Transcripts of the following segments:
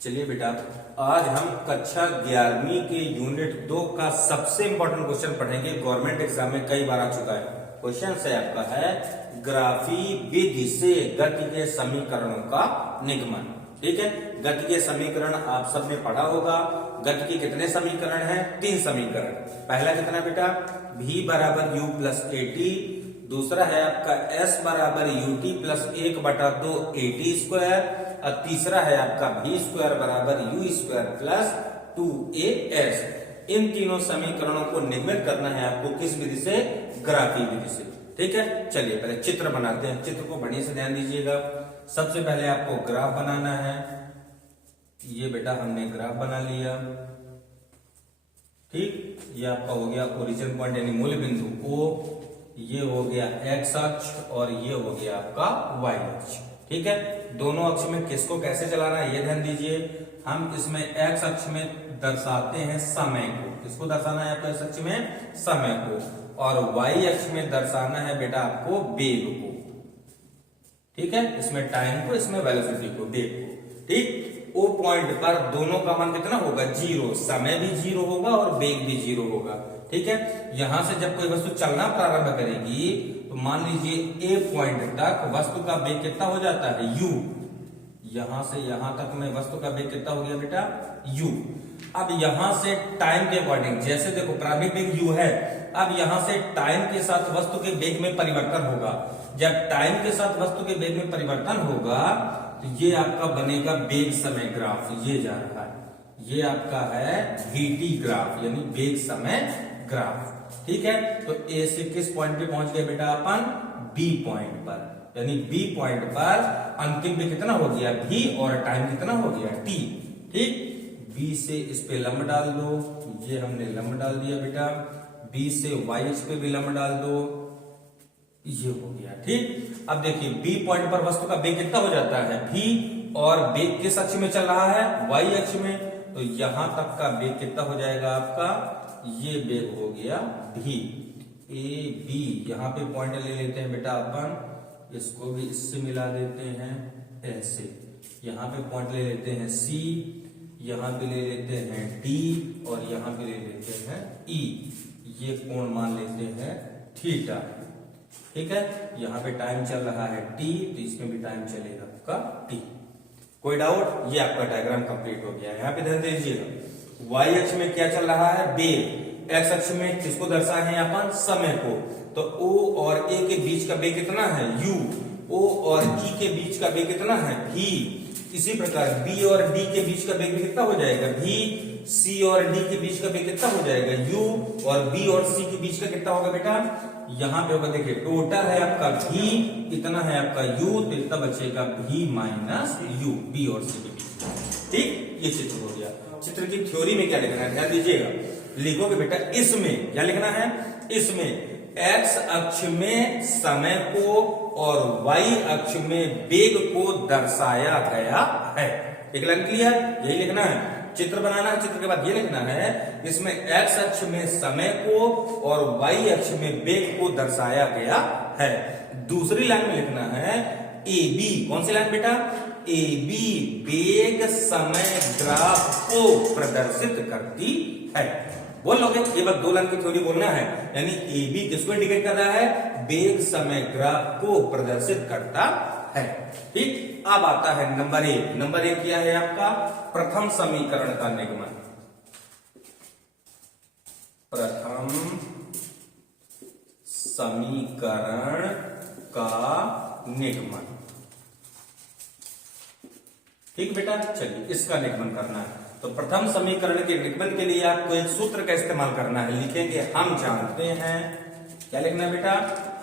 चलिए बेटा, आज हम कक्षा 11वीं के यूनिट 2 का सबसे इंपॉर्टेंट क्वेश्चन पढ़ेंगे। गवर्नमेंट एग्जाम में कई बार आ चुका है। क्वेश्चन से आपका है ग्राफी विधि से गति के समीकरणों का निगमन। ठीक है, गति के समीकरण आप सबने पढ़ा होगा। गति के कितने समीकरण हैं? 3 समीकरण। पहला कितना बेटा? v बराबर u प्लस एटी। दूसरा है आपका s बराबर ut प्लस 1/2 एटी स्क्वायर। और तीसरा है आपका v स्क्वायर बराबर u स्क्वायर प्लस 2as। इन तीनों समीकरणों को निगमित करना है आपको किस विधि से? ग्राफी विधि से। ठीक है, चलिए पहले चित्र बनाते हैं। चित्र को बढ़िया से ध्यान दीजिएगा। सबसे पहले आपको ग्राफ बनाना है। ये बेटा हमने ग्राफ बना लिया। ठीक, ये आपका हो गया ओरिजिन पॉइंट यानी मूल बिंदु O, ये हो गया x अक्ष और ये हो गया आपका y अक्ष। ठीक है, दोनों अक्ष में किसको कैसे चलाना है ये ध्यान दीजिए। हम इसमें x अक्ष में दर्शाते हैं समय को। किसको दर्शाना है आपको? x अक्ष में समय को। और y अक्ष में दर्शाना है बेटा आपको वेग को। ठीक है, इसमें टाइम को, इसमें वेलोसिटी को, वेग को। ठीक, ओ पॉइंट पर दोनों का मान कितना होगा? 0। समय भी 0 होगा और वेग भी 0 होगा। ठीक है, यहां से जब कोई वस्तु चलना प्रारंभ करेगी तो मान लीजिए ए पॉइंट तक वस्तु का वेग कितना हो जाता है? u। यहां से यहां तक में वस्तु का वेग कितना हो गया बेटा? u। अब यहां से टाइम के अकॉर्डिंग, जैसे देखो प्रारंभिक वेग u है, अब यहां से टाइम के साथ वस्तु के वेग में परिवर्तन होगा। जब टाइम के साथ वस्तु के वेग में परिवर्तन होगा तो ये आपका बनेगा वेग समय ग्राफ। ये जा रहा है, ये आपका है vt ग्राफ यानी वेग समय ग्राफ। ठीक है, तो ए से किस पॉइंट पे पहुंच गए बेटा अपन? बी पॉइंट पर। यानी बी पॉइंट पर अंतिम में कितना हो गया? v और टाइम कितना हो गया? t। ठीक, बी से इस पे लंब डाल दो। ये हमने लंब डाल दिया बेटा। बी से y अक्ष पे भी लंब डाल दो। ये हो गया। ठीक, अब देखिए बी पॉइंट पर वस्तु का वेग कितना हो जाता है? v, और वेग किस अक्ष में चल रहा है? y अक्ष में। तो यहां तक का वेग कितना हो जाएगा आपका? ये वेग हो गया v। ए बी यहां पे पॉइंट ले लेते हैं बेटा अपन, इसको भी इससे मिला देते हैं ऐसे। यहां पे पॉइंट ले लेते हैं c, यहां पे ले लेते हैं d और यहां पे ले लेते हैं e। ये कोण मान लेते हैं थीटा। ठीक है, यहाँ पे टाइम चल रहा है t, तो इसमें भी टाइम चलेगा आपका t। कोई डाउट? ये आपका डायग्राम कंप्लीट हो गया। यहाँ पे ध्यान दीजिएगा, y अक्ष में क्या चल रहा है? वेग। x अक्ष में किसको दर्शाए हैं अपन? समय को। तो o और a के बीच का वेग कितना है? u। o और e के बीच का वेग कितना है? v। इसी प्रकार b और d के बीच का वेग कितना हो जाएगा? v। c और d के बीच का वेग कितना हो जाएगा? u। और b और c के बीच का कितना होगा बेटा? यहां पे होगा, देखिए टोटल है आपका v, इतना है आपका u, तो इतना बचेगा v माइनस u, b और c के बीच में। ठीक, ये चित्र हो गया। चित्र की थ्योरी में क्या लिखना है ध्यान दीजिएगा। लिखोगे बेटा इसमें क्या लिखना है? इसमें x अक्ष में समय को और y अक्ष में वेग को दर्शाया गया है। एक लाइन क्लियर? यही लिखना है। चित्र बनाना है, चित्र के बाद ये लिखना है इसमें x अक्ष में समय को और y अक्ष में वेग को दर्शाया गया है। दूसरी लाइन में लिखना है AB। कौन सी लाइन बेटा? AB वेग समय ग्राफ को प्रदर्शित करती है। बोल लोगे? ये बस 2 लाइन की थ्योरी बोलना है। यानी AB किसको इंडिकेट कर रहा है? वेग समय ग्राफ को प्रदर्शित करता है। ठीक, अब आता है नंबर 1। नंबर 1 क्या है आपका? प्रथम समीकरण का निगमन। प्रथम समीकरण का निगमन। ठीक बेटा, चलिए इसका निगमन करना है। तो प्रथम समीकरण के निगमन के लिए आपको एक सूत्र का इस्तेमाल करना है। लिखेंगे हम जानते हैं, क्या लिखना है बेटा?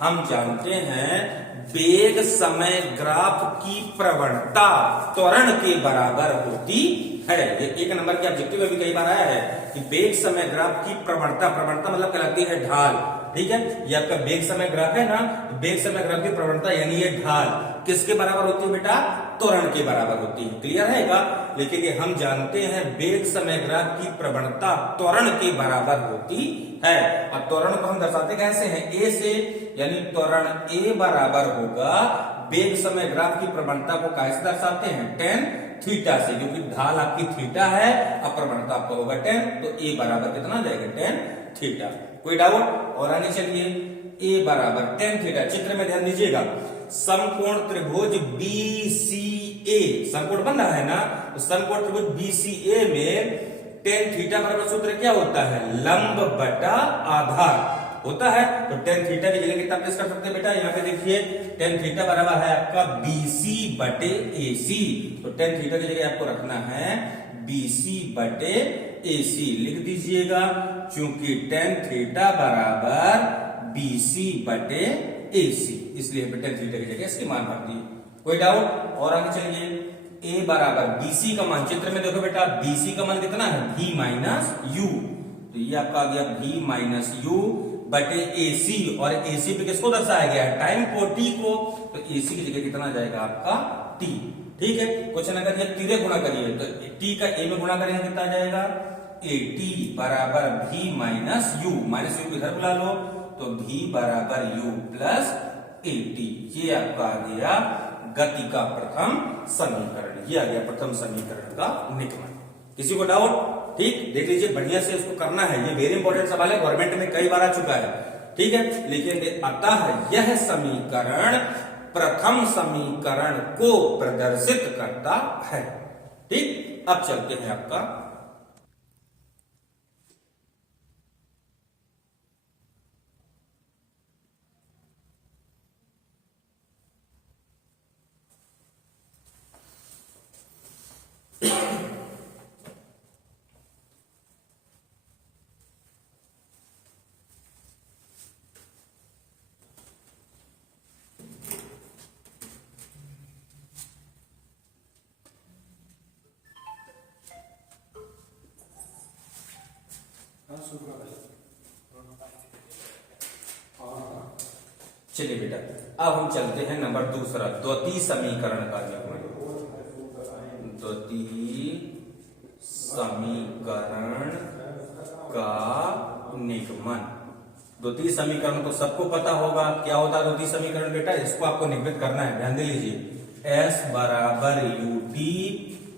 हम जानते हैं वेग समय ग्राफ की प्रवणता त्वरण के बराबर होती है। ये 1 नंबर के ऑब्जेक्टिव में भी कई बार आया है कि वेग समय ग्राफ की प्रवणता, प्रवणता मतलब कहलाती है ढाल। ठीक है, ये आपका वेग समय ग्राफ है ना, वेग समय ग्राफ की प्रवणता यानी ये ढाल किसके बराबर होती है बेटा? त्वरण के बराबर होती है। क्लियर रहेगा? लेकिन हम जानते हैं वेग समय ग्राफ की प्रवणता त्वरण के बराबर होती है। अब त्वरण को हम दर्शाते कैसे हैं? a से, यानी त्वरण a बराबर होगा वेग समय ग्राफ की प्रवणता को कैसे दर्शाते हैं? tan थीटा से, क्योंकि ढाल आपकी थीटा है, अपवर्तक आपका होगा tan, तो a बराबर कितना जाएगा tan थीटा। कोई डाउट? और आगे चलिए, a बराबर tan थीटा। चित्र में ध्यान दीजिएगा, समकोण त्रिभुज BCA, समकोण बन रहा है ना, तो समकोण त्रिभुज BCA में tan थीटा बराबर सूत्र क्या होता है? लंब बटा आधार होता है। तो tan थीटा की जगह कितना प्लेस कर सकते हैं बेटा? यहाँ पे देखिए, tan थीटा बराबर है आपका BC बटे AC, तो tan थीटा की जगह आपको रखना है BC बटे AC, लिख दीजिएगा, क्योंकि tan थीटा बराबर BC बटे AC, इसलिए tan थीटा की जगह इसकी मान रख दी। कोई डाउट? और आगे चलिए, a बराबर BC का मान, चित्र में देखो बेटा, BC का मान कितना है? V माइनस U, तो ये आपका आ गया V माइनस U बटे AC, और AC पे किसको दर्शाया गया है? टाइम को, T को, तो AC की जगह कितना जाएगा आपका? T। ठीक है, क्वेश्चन अगर ये तीरे गुणा करिए तो T का A में गुणा करेंगे कितना जाएगा? AT बराबर V minus U, minus U को इधर बुला लो, तो V बराबर U प्लस AT। ये आपका आ गया गति का प्रथम समीकरण, ये आ गया प्रथम समीकरण का निगमन। किसी को डाउट? ठीक, देख लीजिए, बढ़िया से इसको करना है, ये वेरी इंपॉर्टेंट सवाल है, गवर्नमेंट में कई बार आ चुका है। ठीक है, लिखेंगे, अतः यह समीकरण प्रथम समीकरण को प्रदर्शित करता है। ठीक, अब चलते हैं आपका चलिए बेटा, अब हम चलते हैं नंबर दूसरा, द्वितीय समीकरण का निगमन। द्वितीय समीकरण का निगमन। द्वितीय समीकरण तो सबको पता होगा, क्या होता है द्वितीय समीकरण बेटा? इसको आपको निगमित करना है, ध्यान दे लीजिए, S बराबर UT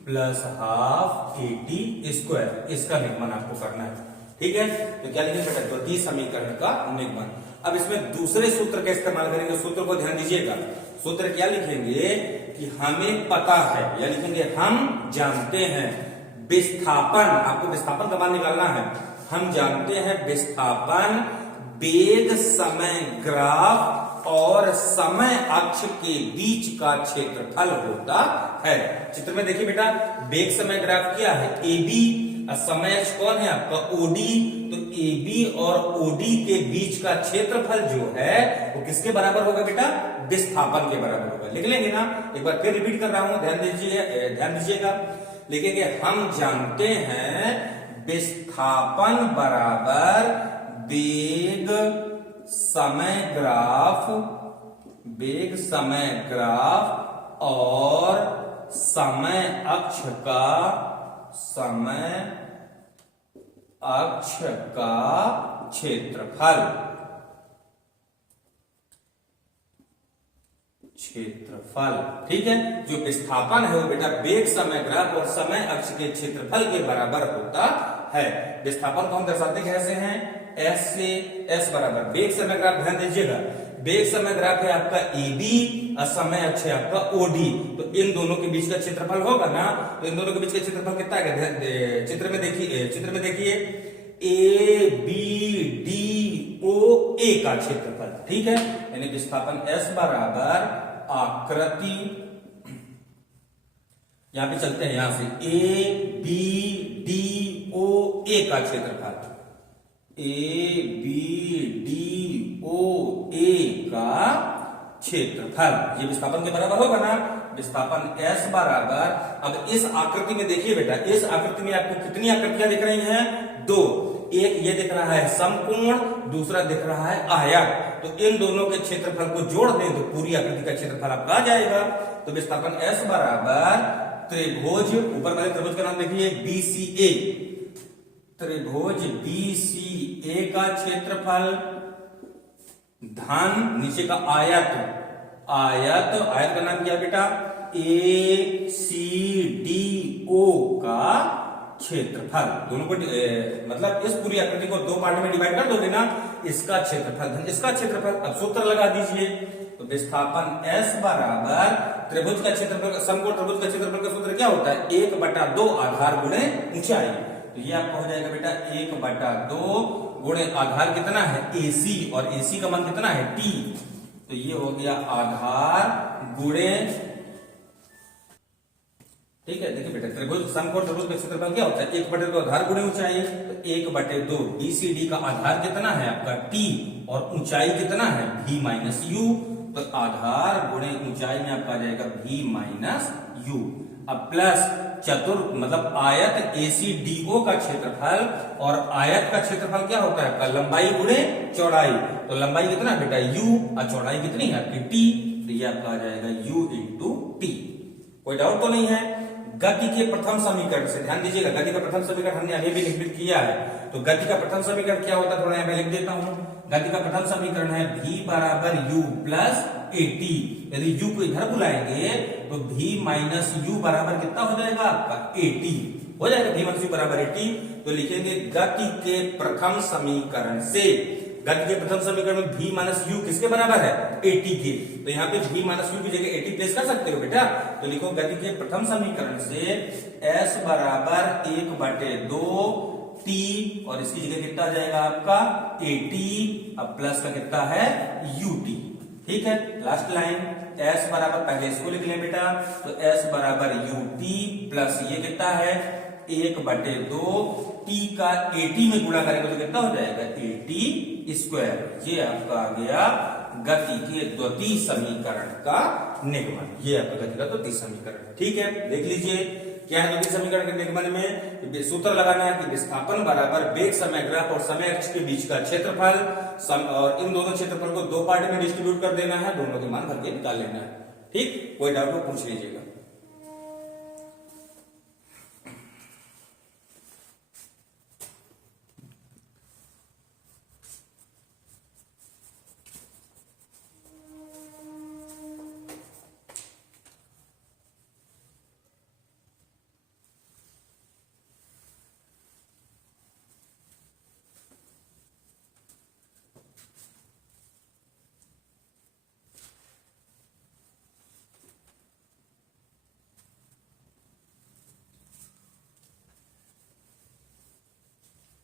plus half AT square, इसका निगमन आपको करना है। ठीक है, तो क्या लिखेंगे बेटा? द्वितीय समीकरण का निगमन। अब इसमें दूसरे सूत्र का इस्तेमाल करेंगे, सूत्र को ध्यान दीजिएगा। सूत्र क्या लिखेंगे कि हमें पता है, या लिखेंगे हम जानते हैं विस्थापन, आपको विस्थापन का मान निकालना है। हम जानते हैं विस्थापन वेग समय ग्राफ और समय अक्ष के बीच का क्षेत्रफल होता है। चित्र में देखिए बेटा, वेग समय ग्राफ क्या है? AB, समय अक्ष कौन है आपका? OD, तो AB और OD के बीच का क्षेत्रफल जो है वो किसके बराबर होगा बेटा? विस्थापन के बराबर होगा। लिख लेंगे ना, एक बार फिर रिपीट कर रहा हूं, ध्यान दीजिएगा। लिखेंगे, हम जानते हैं विस्थापन बराबर वेग समय ग्राफ और समय अक्ष का क्षेत्रफल। ठीक है, जो विस्थापन है वो बेटा वेग समय ग्राफ और समय अक्ष के क्षेत्रफल के बराबर होता है। विस्थापन को हम दर्शाते कैसे हैं? S से, S बराबर वेग समय ग्राफ, ध्यान दीजिएगा, वेग समय ग्राफ है आपका AB और समय अक्ष है आपका OD, तो इन दोनों के बीच का क्षेत्रफल होगा ना, तो इन दोनों के बीच का क्षेत्रफल कितना है? चित्र में देखिए ABDOA का क्षेत्रफल। ठीक है, यानी विस्थापन S बराबर आकृति, यहां पे चलते हैं, यहां से ABDOA का क्षेत्रफल, ABDOA का क्षेत्रफल, ये विस्थापन के बराबर होगा ना। विस्थापन S बराबर, अब इस आकृति में देखिए बेटा, इस आकृति में आपको कितनी आकृतियां दिख रही हैं? दो, एक ये दिख रहा है समकोण, दूसरा दिख रहा है आयत, तो इन दोनों के क्षेत्रफल को जोड़ दें तो पूरी आकृति का क्षेत्रफल आपका आ जाएगा। तो विस्थापन S बराबर त्रिभुज, ऊपर वाले त्रिभुज का नाम देखिए BCA, त्रिभुज BCA का क्षेत्रफल धन नीचे का आयत का नाम क्या बेटा? ए सी डी ओ का क्षेत्रफल। दोनों को मतलब इस पूरी आकृति को दो पार्ट में डिवाइड कर दोगे ना, इसका क्षेत्रफल, इसका क्षेत्रफल। अब सूत्र लगा दीजिए, तो विस्थापन S बराबर त्रिभुज का क्षेत्रफल, समकोण त्रिभुज का क्षेत्रफल का सूत्र क्या होता है, 1/2 आधार गुणे ऊंचाई। तो ये आपका हो जाएगा बेटा 1/2 गुणे आधार कितना है AC, और AC का मान कितना है T। तो ये हो गया आधार गुणे, ठीक है। देखिए बेटा त्रिभुज, समकोण त्रिभुज का क्षेत्रफल क्या होता है, 1/2 आधार गुणे ऊंचाई। तो 1/2 BCD का आधार कितना है आपका T, और ऊंचाई कितना है V माइनस U। तो आधार गुणे ऊंचाई में आपका आ जाएगा V माइनस U। अब प्लस चतुर मतलब आयत ACDO का क्षेत्रफल, और आयत का क्षेत्रफल क्या होता है आपका लंबाई गुणे चौड़ाई। तो लंबाई कितना है बेटा U, और चौड़ाई कितनी है आपकी T। तो ये आपका आ जाएगा U इंटू T। कोई डाउट तो नहीं है। गति के प्रथम समीकरण से ध्यान दीजिएगा, गति का प्रथम समीकरण हमने अभी भी निरूपित किया है। तो गति का प्रथम समीकरण क्या होता है, थोड़ा मैं लिख देता हूं। गति का प्रथम समीकरण है V बराबर U प्लस AT। यदि U को इधर बुलाएंगे तो V माइनस U बराबर कितना हो जाएगा आपका AT हो जाएगा, V माइनस U बराबर AT। तो लिखेंगे गति के प्रथम समीकरण से, गति के प्रथम समीकरण में V माइनस U किसके बराबर है, AT के। तो यहाँ पे V माइनस U की जगह AT प्लेस कर सकते हो बेटा। तो लिखो गति के प्रथम समीकरण से S बराबर 1/2 T, और इसकी जगह कितना आ जाएगा आपका AT, अब प्लस का कितना है UT। ठीक है, लास्ट लाइन S बराबर, पहले इसको लिख लें बेटा, तो S बराबर UT प्लस ये कितना है 1/2 T का AT में गुणा करेंगे तो कितना हो जाएगा AT स्क्वायर। ये आपका आ गया गति के द्वितीय समीकरण का निगमन। ये आपका गति का द्वितीय समीकरण। ठीक है, देख लीजिए क्या है द्वितीय समीकरण के निगमन में। सूत्र लगाना है कि विस्थापन बराबर वेग समय ग्राफ और समय अक्ष के बीच का क्षेत्रफल, और इन दोनों क्षेत्रफल को दो पार्ट में डिस्ट्रीब्यूट कर देना है, दोनों के मान भर के निकाल लेना है। ठीक, कोई डाउट हो पूछ लीजिएगा।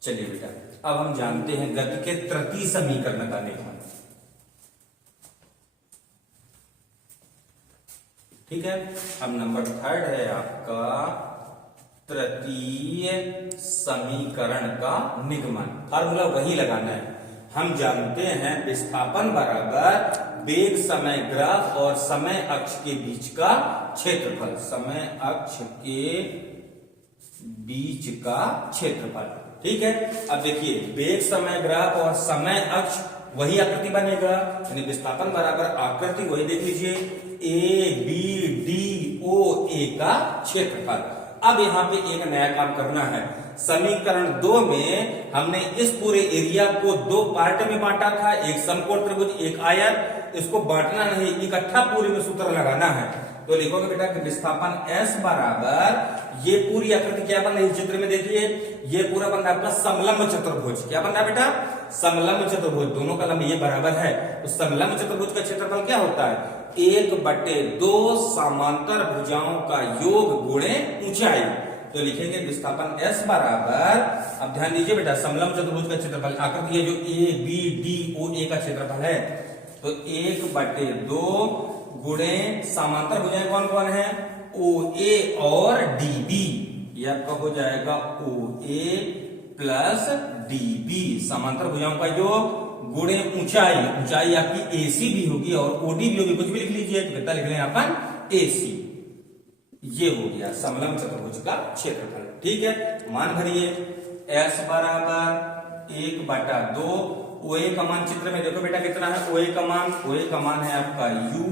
चलिए बेटा, अब हम जानते हैं गति के तृतीय समीकरण का निगमन। ठीक है, अब नंबर 3 है आपका तृतीय समीकरण का निगमन। फार्मूला वही लगाना है। हम जानते हैं विस्थापन बराबर वेग समय ग्राफ और समय अक्ष के बीच का क्षेत्रफल, समय अक्ष के बीच का क्षेत्रफल। ठीक है, अब देखिए वेग समय ग्राफ और समय अक्ष वही आकृति बनेगा, यानी विस्थापन बराबर आकृति वही। देख लीजिए ABDOA का क्षेत्रफल। अब यहाँ पे एक नया काम करना है। समीकरण 2 में हमने इस पूरे एरिया को दो पार्ट में बांटा था, एक समकोण त्रिभुज एक आयत। इसको बांटना नहीं, इकट्ठा पूरे में सूत्र लगाना है। तो लिखोगे बेटा कि विस्थापन S बराबर, ये पूरी आकृति क्या बन रही है चित्र में देखिए, ये पूरा बन रहा है आपका समलंब चतुर्भुज। क्या बन रहा है बेटा, समलंब चतुर्भुज। दोनों का लंब ये बराबर है, तो समलंब चतुर्भुज का क्षेत्रफल क्या होता है 1/2 समांतर भुजाओं का योग गुणे ऊंचाई। तो लिखेंगे विस्थापन S बराबर, अब ध्यान दीजिए बेटा समलंब चतुर्भुज का क्षेत्रफल आकृति है जो ABDOA का क्षेत्रफल है, तो 1/2 गुणे समांतर भुजाएं कौन कौन है OA और DB। ये आपका हो जाएगा OA प्लस DB, समांतर भुजाओं का योग गुणे ऊंचाई। ऊंचाई आपकी AC भी होगी और OD भी होगी, कुछ भी लिख लीजिए। तो कितना लिख लें अपन AC। ये हो गया समलंब चतुर्भुज का क्षेत्रफल। ठीक है, मान भरिए S बराबर 1/2 OA का मान चित्र में देखो बेटा कितना है OA का मान है आपका U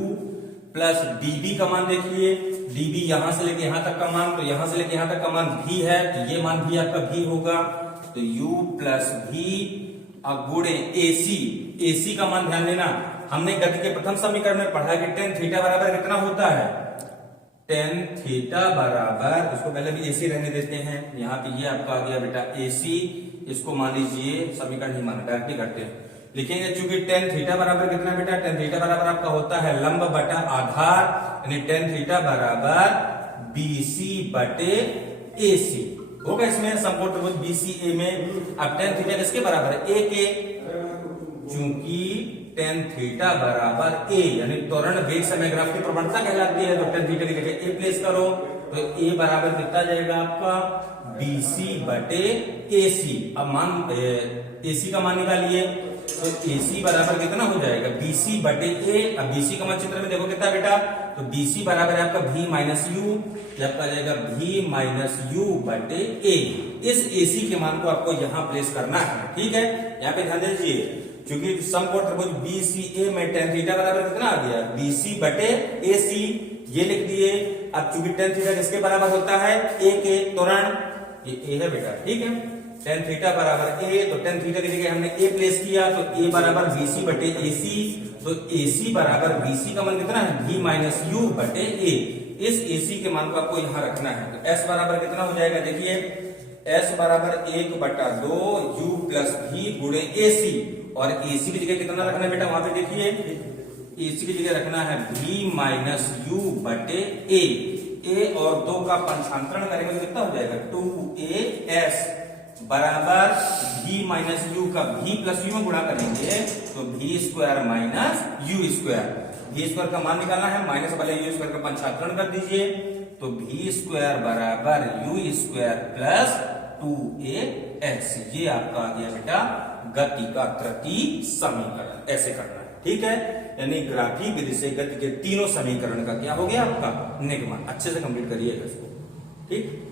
प्लस DB का मान देखिए, DB यहां से लेके यहां तक का मान, तो यहां से लेके यहां तक का मान V है, तो ये मान भी आपका V होगा। तो U प्लस V अब गुणे AC का मान ध्यान देना, हमने गति के प्रथम समीकरण में पढ़ा कि tan थीटा बराबर कितना होता है टेन थीटा बराबर, इसको पहले भी एसी रहने देते हैं, यहाँ पे ये आपका आ गया बेटा एसी, इसको मान लीजिए समीकरण नहीं माना, डायरेक्टली करते हैं, लिखेंगे चूंकि टेन थीटा बराबर कितना बेटा, टेन थीटा बराबर आपका होता है लंब बटा आधार, यानी टेन थीटा बराबर बीसी बटे एसी होगा। इसमें समकोण त्रिभुज बीसीए में अब टेन थीटा किसके बराबर है, ए के, चूंकि टेन थीटा बराबर ए, यानी त्वरण वेग समय ग्राफ की प्रवणता कहलाती है, तो टेन थीटा की जगह ए प्लेस करो, तो ए बराबर कितना जाएगा आपका बीसी बटे एसी। अब मान एसी का मान निकालिए, तो एसी बराबर कितना हो जाएगा बीसी बटे ए। अब बीसी का मान चित्र में देखो कितना बेटा, तो बीसी बराबर है आपका v माइनस यू, आपका जाएगा v माइनस यू बटे ए। इस एसी के मान को आपको यहाँ प्लेस करना है, ठीक है। यहाँ पे ध्यान दीजिए, क्योंकि समकोण त्रिभुज बीसीए में टेन थीटा बराबर कितना आ गया, बीसी बटे एसी, ये लिख दिए। अब चूंकि टेन थीटा किसके बराबर होता है, ए के, त्वरण ये ए है बेटा, ठीक है। टेन थीटा बराबर ए, तो टेन थीटा की जगह हमने ए प्लेस किया, तो ए बराबर बीसी बटे एसी, तो एसी बराबर बीसी का मान कितना है, v माइनस यू बटे ए। इस एसी के मान को आपको यहाँ रखना है, तो एस बराबर कितना हो जाएगा, देखिए एस बराबर 1/2 यू प्लस वी गुणे एसी, और एसी की जगह कितना रखना है बेटा, वहां पे देखिए एसी की जगह रखना है v माइनस यू बटे ए और 2 का पंचांतरण करेंगे तो कितना हो जाएगा 2as बराबर v माइनस यू का v प्लस यू में गुणा करेंगे तो v square minus you square, v square का मान निकालना है, माइनस वाले u स्क्वायर का पंचांतरण कर दीजिए, तो v स्क्वायर बराबर u स्क्वायर प्लस 2as। ये आपका आ गया बेटा गति का तृतीय समीकरण, ऐसे करना है, ठीक है। यानी ग्राफीय विधि से गति के तीनों समीकरण का क्या हो गया आपका निगमन। अच्छे से कंप्लीट करिएगा इसको, ठीक।